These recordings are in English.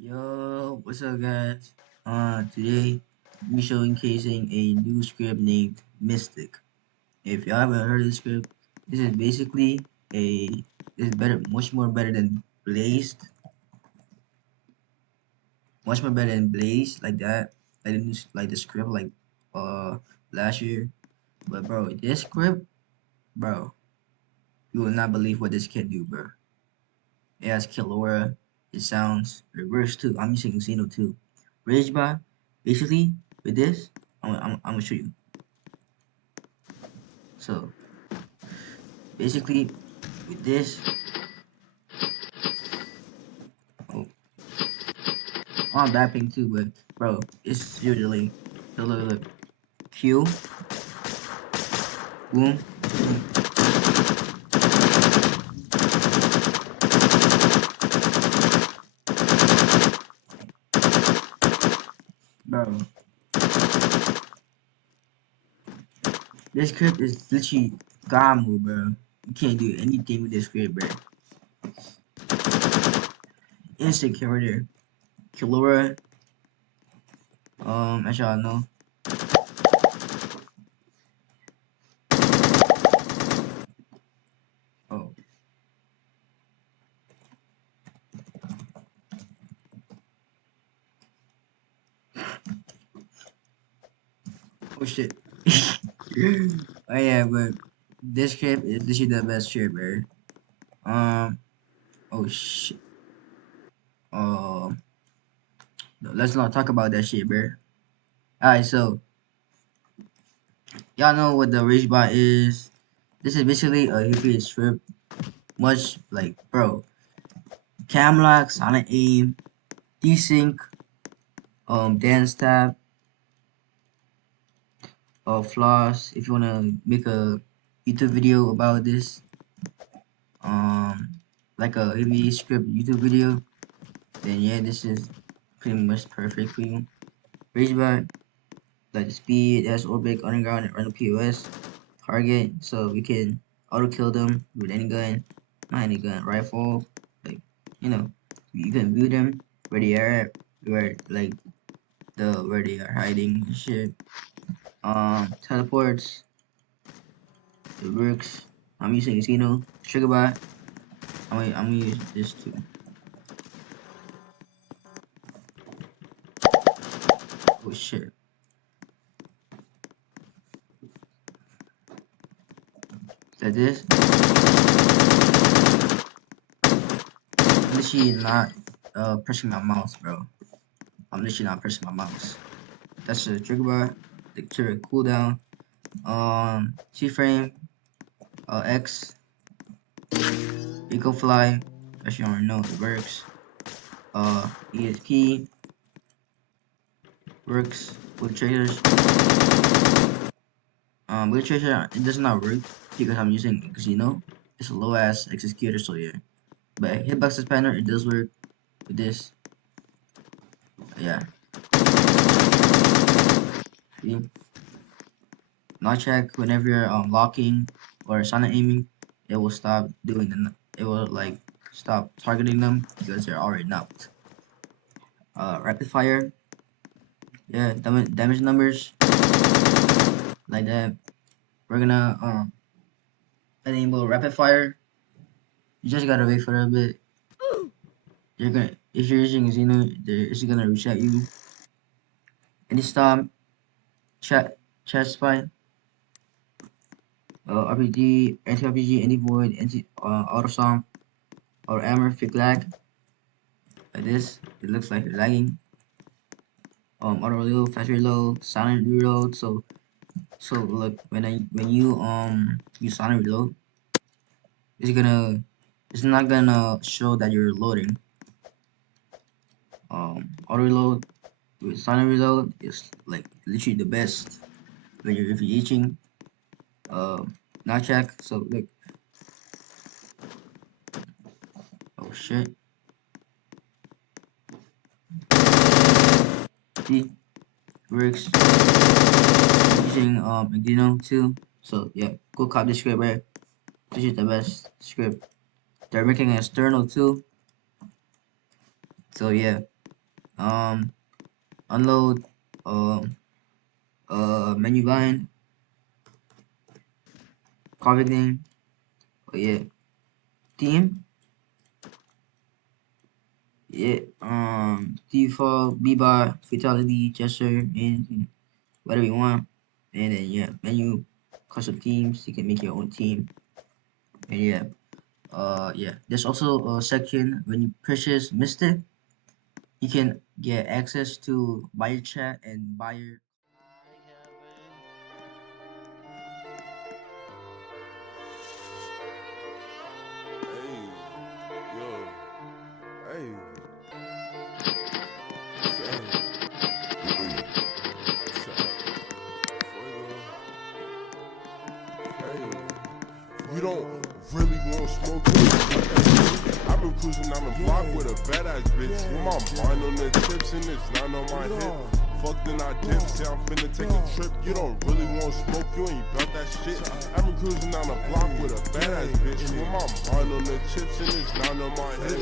Yo, what's up, guys? Today we showcasing a new script named Mystic. If y'all haven't heard of the script, this is basically a this is better, much more better than Blazed, much more better than Blaze like that, like the script last year. But bro, this script, bro, you will not believe what this can do, bro. It has Killora. It sounds reverse too. I'm using Xeno too. Ragebot, basically with this, I'm gonna show you. So basically with this, oh, I'm bapping too, but bro, it's usually look, Q, boom, boom, bro. This script is literally God move, bro. You can't do anything with this script, bro. Instant character, Killora. As y'all know, oh, oh shit. Oh yeah, but this script is literally the best script, bro. Um, oh shit. Um, no, let's not talk about that shit, bro. Alright, so y'all know what the rage bot is. This is basically a hippie strip, much like bro. Camlock, Silentaim, desync, dance tab, floss. If you wanna make a YouTube video about this, like a heavy script YouTube video, then yeah, this is pretty much perfect for you. Rage bot, like the speed, has orbit, underground, and random POS target, so we can auto kill them with any gun, not any gun, rifle, like you know, you can view them where they are at, where they are hiding and shit. Teleports, it works. I'm using Xeno, trigger bot. I'm gonna use this too. Oh shit. Is that this? I'm literally not pressing my mouse, bro. I'm literally not pressing my mouse. That's the trigger bar, the trigger cooldown. C-frame, X, Eco Fly, as you already know it works. ESP works with traders. With tracer it does not work because I'm using Casino. It's a low ass executor, so yeah. But hitbox expander it does work with this. Yeah. See? Not check whenever you're locking or silent aiming, it will stop doing it will like stop targeting them because they're already knocked. Rapid fire, yeah, damage numbers like that. We're gonna enable rapid fire. You just gotta wait for a bit. You're gonna if you're using Xeno, it's gonna reset you. Any stop, chat spy, RPG, anti RPG, anti void, anti auto stomp, auto armor, fake lag. Like this, it looks like you're lagging. Auto reload, fast reload, silent reload. So look when you use silent reload, it's gonna it's not gonna show that you're loading. Auto reload with silent reload is like literally the best when you're if you're itching. Not check. So look, oh shit. See, works using Adino too. So yeah, go copy the script right. This is the best script. They're making an external too. So yeah. Um, Unload. Menu line. Carving name. Oh yeah. Theme. Yeah. Default. Bebop. Fatality. Gesture. And whatever you want. And then yeah, menu. Custom teams. You can make your own team. And yeah. Yeah. There's also a section when you purchase Mystic. You can get access to buyer chat and buyer. Hey, yo, hey, you don't really want smoke. I've been cruising down the block with a badass bitch. With my mind on the tips and it's not on my hip. Fuck then I dip, say I'm finna take a trip. You don't really want smoke, you ain't bout that shit. I've been cruising down the block with a badass bitch. With my mind on the chips and it's not on my hip.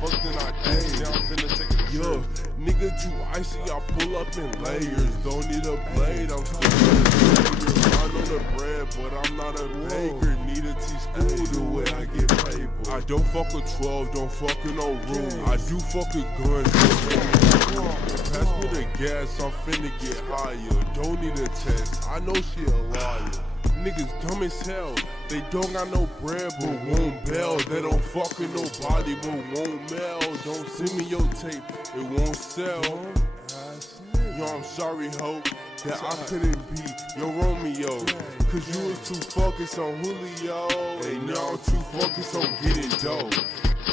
Fuck then I dip, say I'm finna take a trip. Nigga too icy, I pull up in layers. Don't need a blade, I'm still I know the bread, but I'm not a baker. Need a teaspoon the way I get paid. I don't fuck with 12, don't fuck with no room. I do fuck with guns. Pass me the gas, I'm finna get higher. Don't need a test, I know she a liar. Niggas dumb as hell, they don't got no bread but won't bail. They don't fuck with nobody but won't mail. Don't send me your tape, it won't sell. Yo, I'm sorry, ho, that I couldn't be your Romeo. Cause you was too focused on Julio. And now I'm too focused on getting dough.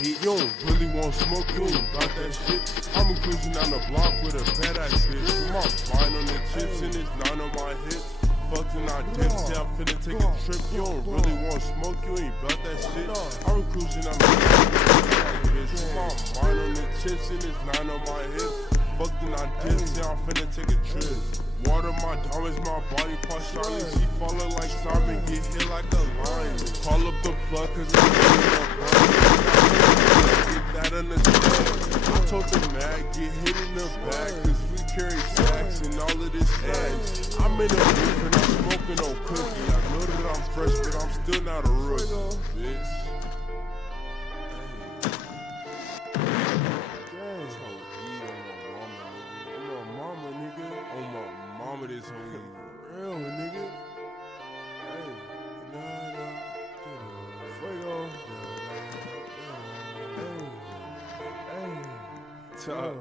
You don't really want smoke, you ain't about that shit. I'm cruising down the block with a badass bitch. With my mind on the chips and it's not on my hip. Fucked and I dip, say I'm finna take a trip. You don't really want smoke, you ain't about that shit. I'm cruising down the block with a badass bitch. With my mind on the chips and it's not on my hip. Fucked and I dip, say I'm finna take a trip. Water my diamonds, my body part shining. She falling like Simon, get hit like a lion. Call up the plug cause I'm get that understand. I told the mag, get hit in the back cause we carry sacks and all of this ass. I'm in a booth and I'm smoking on cookie. I know that I'm fresh but I'm still not a rookie, bitch. This whole real nigga. Hey, fuego. Hey, top.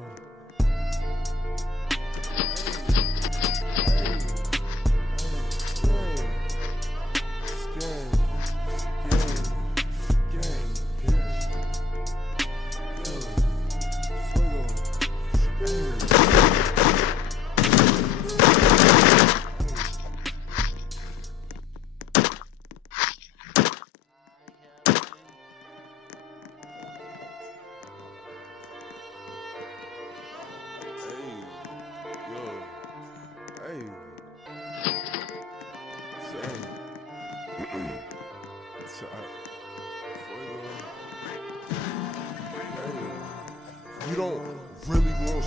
You don't really want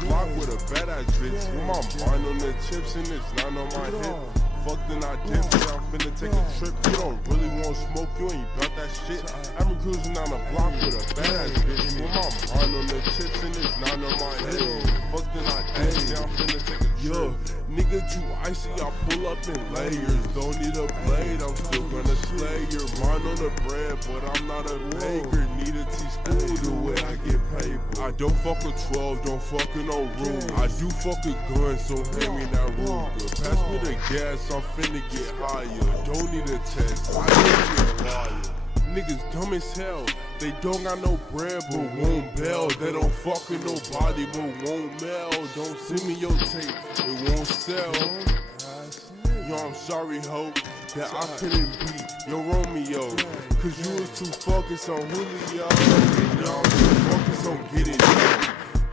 block with a badass bitch. With my mind on the chips and it's not on my hip. Fuck then I dip, say I'm finna take a trip. You don't really want smoke, you ain't about that shit. I've been cruising down the block with a badass bitch. With my mind on the chips and it's not on my hip. Fuck then I dip, say I'm finna take a trip. Nigga too icy, I pull up in layers. Don't need a blade, I'm still gonna slay your mind on the bread, but I'm not a baker. Need a teaspoon the way I get paid. I don't fuck with 12, don't fuck with no room. I do fuck with guns, so hand me that Ruger. Pass me the gas, I'm finna get higher. Don't need a test, I know you're a liar. Niggas dumb as hell, they don't got no bread but won't bail. They don't fuck with nobody but won't mail. Don't send me your tape, it won't sell. Yo, I'm sorry, ho, that I couldn't be your Romeo. Cause you was too focused on Julio. And now I'm too focused on getting dough.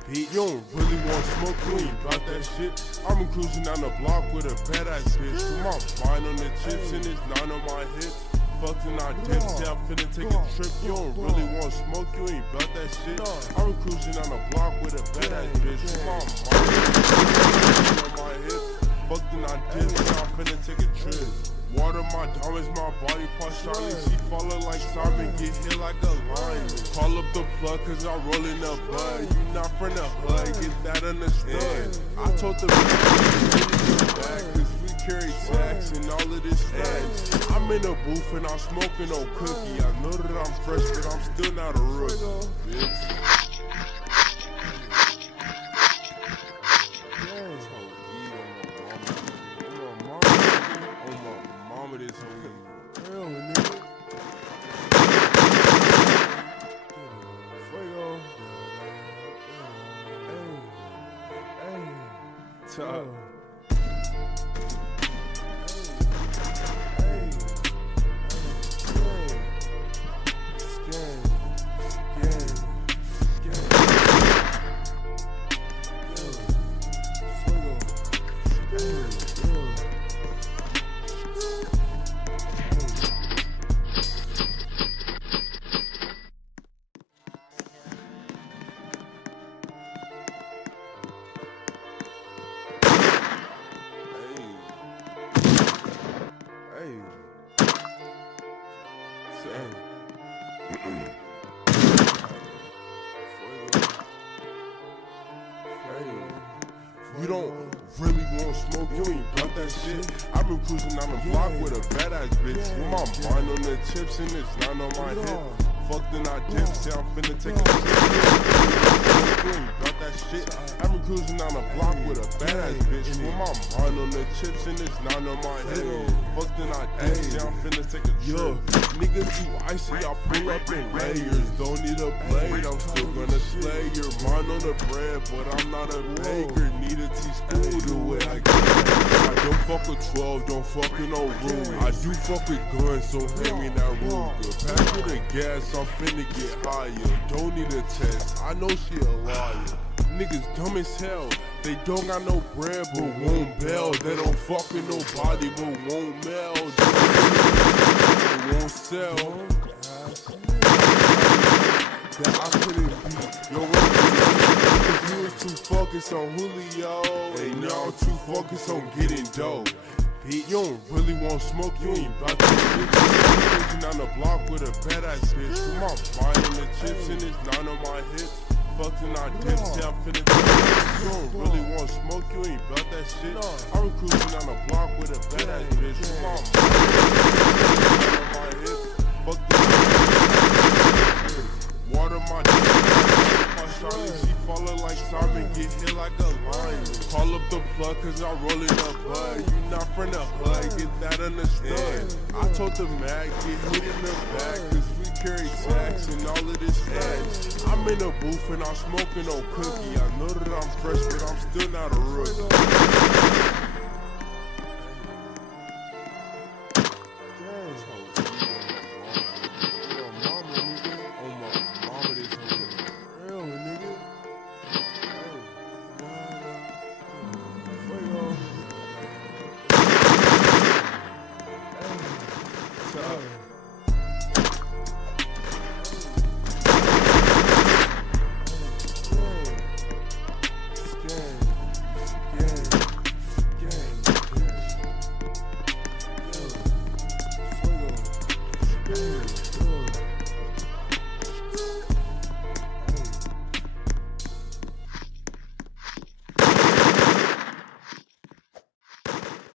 You don't really want smoke, you ain't about that shit. I'm cruising down the block with a badass bitch. With my mind on the chips and it's not on my hip. Fucked and I dip, say I'm finna take a trip. You don't really want smoke, you ain't about that shit. I been cruising on the block with a badass bitch. On my hip. Fucked and I dip, say I'm finna take a trip. Water my diamonds, my body part shining. She follow like Simon, get hit like a lion. Call up the plug cause I'm rolling up bud. You not from the hood, get that understood. I told the back cause we carry tax and all of this facts. I'm in the booth and I'm smoking no cookie. I know that I'm fresh, but I'm still not a rookie, bitch. This hell, nigga. Fuego. Hey. Top. You don't really want smoke, you ain't about that shit. I've been cruising down the block with a badass bitch. With my mind on the chips and it's not on my hip. Fucked and I dip, say I'm finna take a trip. You ain't about that shit. I've been cruising down the block with a badass bitch. With my mind on the chips and it's not on my hip. Fucked and I dip, say I'm finna take a trip. Niggas too icy, I pull up in layers. Don't need a blade, I'm still gonna slay your mind on the bread, but I'm not a baker. Need a teaspoon the way I get. I don't fuck with 12, don't fuck with no room. I do fuck with guns, so hand me that Ruger. Pack with the gas, I'm finna get higher. Don't need a test, I know she a liar. Niggas dumb as hell, they don't got no bread but won't bail. They don't fuck with nobody but won't mail. They won't sell. That I couldn't be. Yo, cause you was too focused on Julio. And now I'm too focused on getting dope. You don't really want smoke, you ain't about to bitch. I'm on the block with a badass bitch. With my mind on the chips and it's not on my hip. Fucked and I dip, say I'm finna do it. You don't really want smoke, you ain't about that shit. I'm cruising on the block with a badass bitch. With my mind on my hip. Fucked and water my diamonds, she follow like Simon, get hit like a lion. Call up the plug cause I'm rolling up bud. You not from the hood, get that understood. I told the mag, get hit in the back cause we carry tax and all of this facts. I'm in the booth and I'm smoking no cookie. I know that I'm fresh, but I'm still not a rookie.